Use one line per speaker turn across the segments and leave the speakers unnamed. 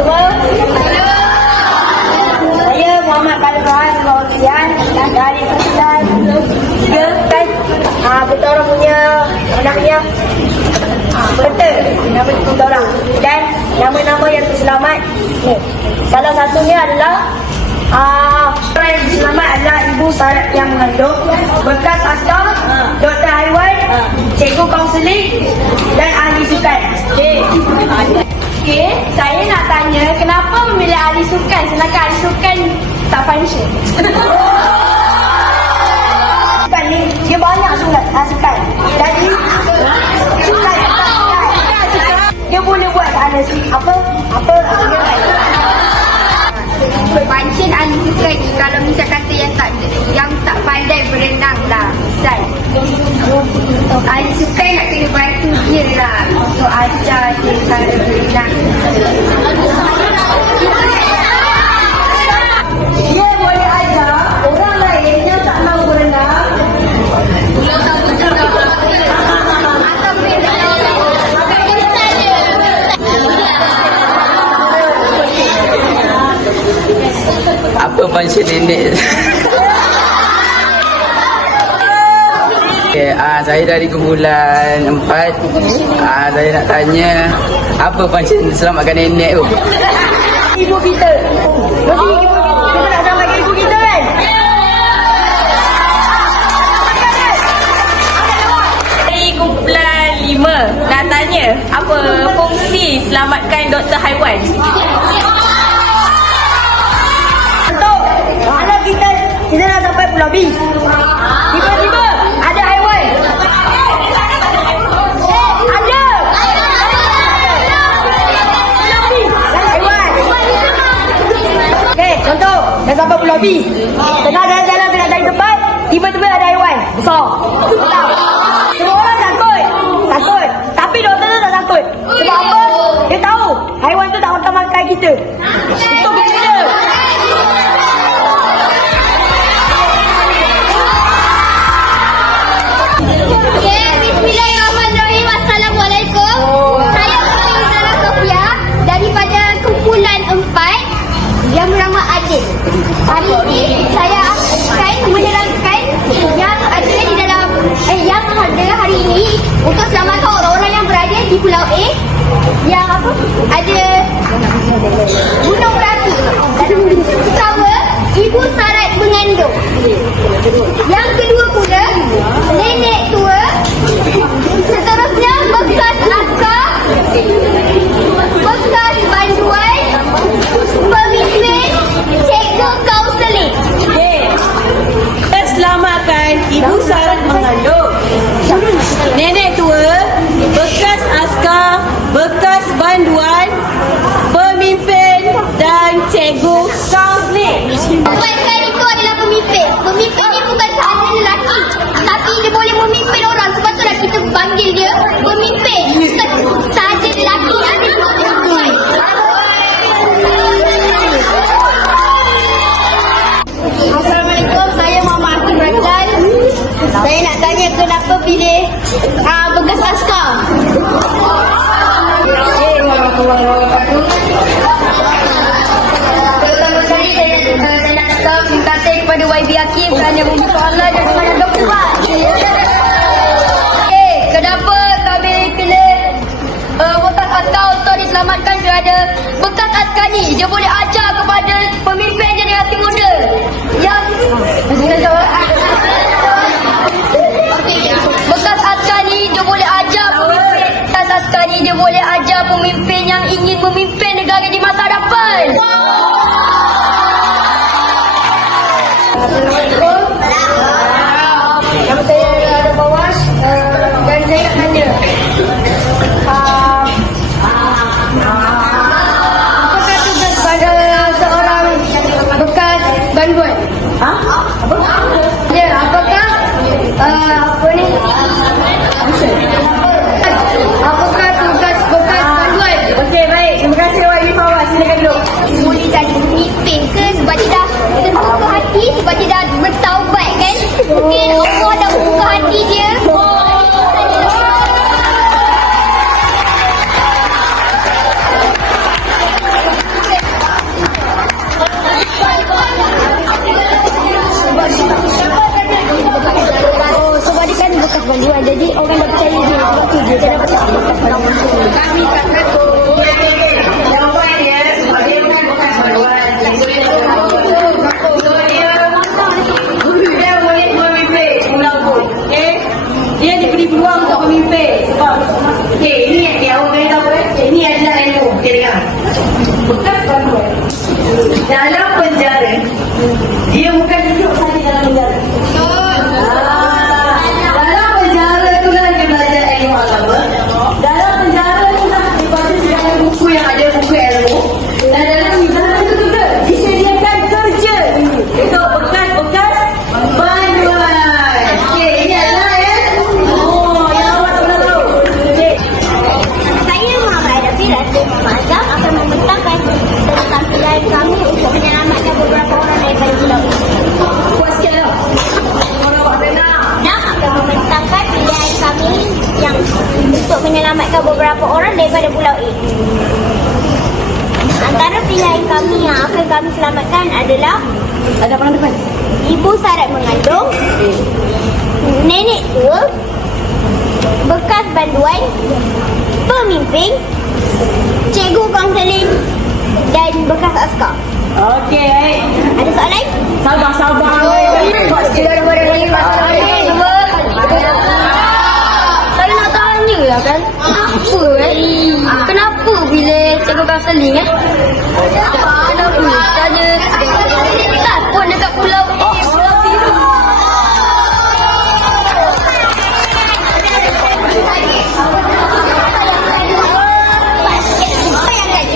Semua. Saya Muhammad Khalid Fahaz Mawasian dari Kelantan. Tiga kan? Ah, kita orang punya apa namanya? Ah, betul. Nama kita orang. Dan nama-nama yang terselamat ni. Salah satunya adalah Ah, orang yang selamat adalah Ibu Sarat yang mengandung Bekas askar Doktor Haiwan Cikgu kaunseling Dan ahli sukan Okay
Okey, saya nak tanya kenapa memilih ahli sukan sedangkan ahli sukan tak function?
Sukan ni dia banyak sunat ah, sukan. Jadi sukan dia boleh buat ada apa apa
Pancen ahli sukan ni kalau misal kata yang tak yang tak pandai berenang lah misal
nenek? Okay, ah, saya dari kumpulan 4 ah, Saya nak tanya Apa function selamatkan nenek tu?
ibu kita. Mesti ibu kita, kita nak sama ibu kita kan?
Dari kumpulan 5 nak tanya apa fungsi selamatkan doktor haiwan?
Nak sampai Pulau B. Tiba-tiba ada haiwan. Ada. Haiwan. Okey, contoh, dah sampai Pulau B. Tengah jalan-jalan tengah cari tempat, tiba-tiba ada haiwan besar. Kita.
Untuk selamatkan orang-orang yang berada di Pulau A yang apa ada gunung berapi pertama ibu sarat mengandung. Yang kedua pula nenek tua. Seterusnya bekas askar. Bekas banduan pemimpin cikgu kaunseling
Kita selamatkan ibu sarat mengandung.
Kerana membuka Allah dan kerana dokumen. Okay, kenapa kami pilih uh, bekas askar untuk diselamatkan kerana bekas askar ni dia boleh ajar kepada pemimpin generasi muda yang dia boleh ajar pemimpin yang ingin memimpin negara di masa hadapan
Assalamualaikum.
Peluang untuk memimpin. Sebab okay, ini yang dia awak beritahu eh. Ini adalah ilmu.
Akan kami selamatkan adalah
Ada apa depan?
ibu syarat mengandung, nenek tua, bekas banduan, pemimpin, cikgu kaunseling dan bekas askar.
Okey, baik.
Ada soalan?
Sabar, sabar. Sikit.
Saya nak tanya lah kan. Apa eh? Kenapa bila cikgu kaunseling eh? Kenapa? Tanya takut dekat pulau A, pulau biru.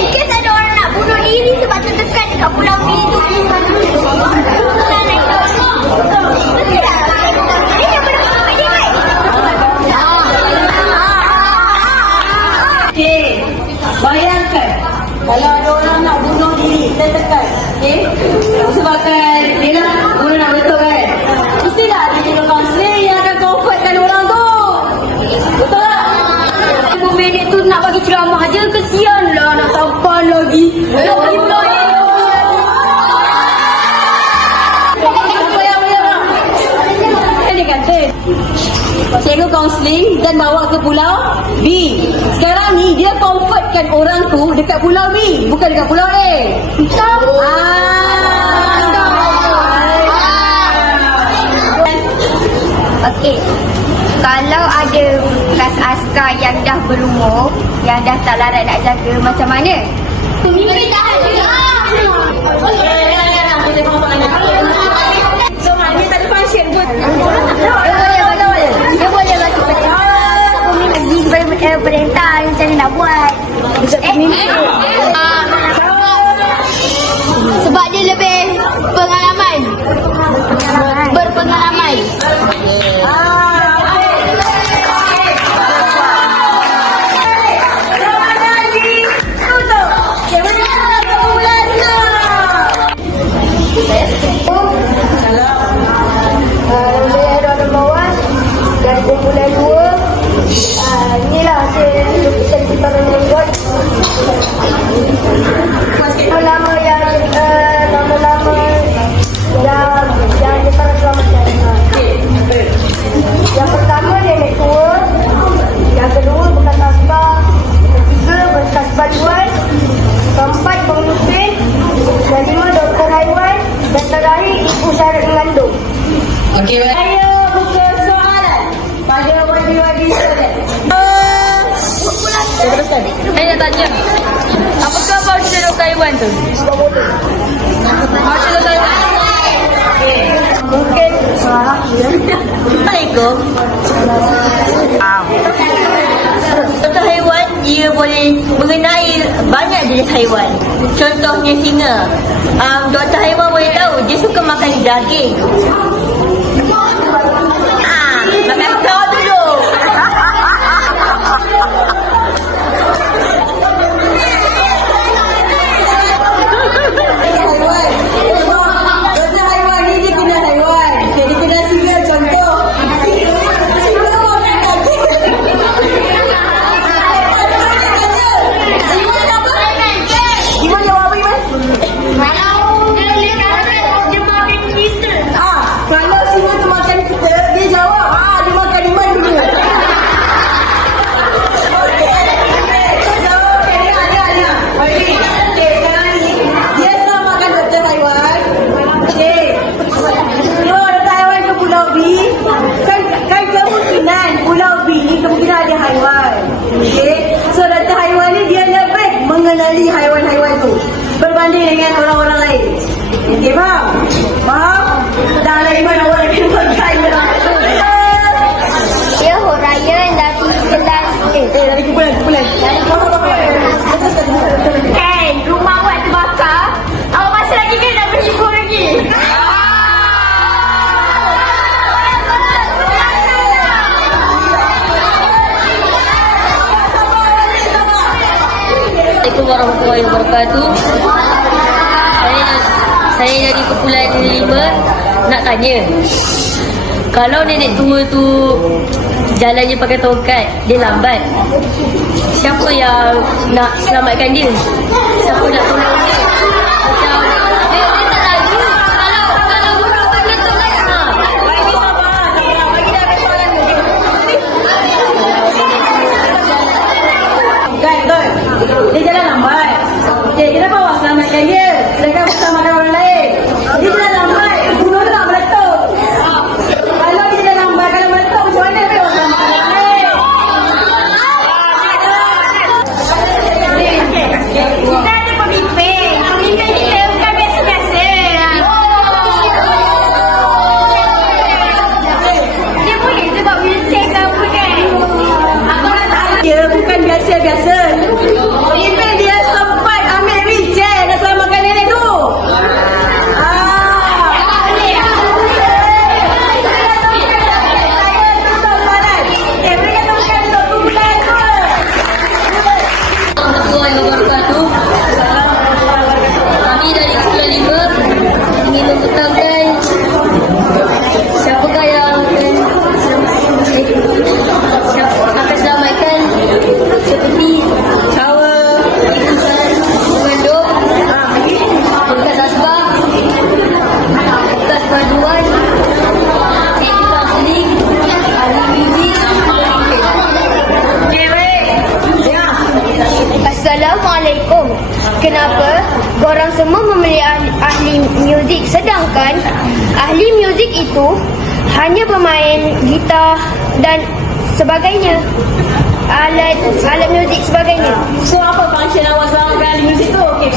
Mungkin ada orang nak bunuh diri sebab tertekan dekat pulau biru. Tak?
Okey. Bayangkan kalau ada diri, tertekan. Okey. Sebabkan dia nak bunuh nak betul kan? Mestilah ada cikgu kaunseling yang akan comfortkan orang tu. Betul tak?
Ibu minit tu nak bagi ceramah je kesian lah nak sampan lagi. Nak pergi
orang? Dia kata, cikgu kaunseling dan bawa ke pulau B. Sekarang ni dia comfortkan orang tu dekat pulau B, bukan dekat pulau A. Tahu? Ah.
Okey. Kalau ada bekas askar yang dah berumur, yang dah tak larat nak jaga, macam mana? Pemimpin dia boleh
mengenai banyak jenis haiwan. Contohnya singa. Um, doktor haiwan boleh tahu dia suka makan daging.
bulan lima nak tanya. Kalau nenek tua tu jalannya pakai tongkat dia lambat siapa yang nak selamatkan dia? Siapa nak tolong dia?
itu hanya bermain gitar dan sebagainya. Alat alat muzik sebagainya.
So apa function awak sekarang dalam muzik tu? Okey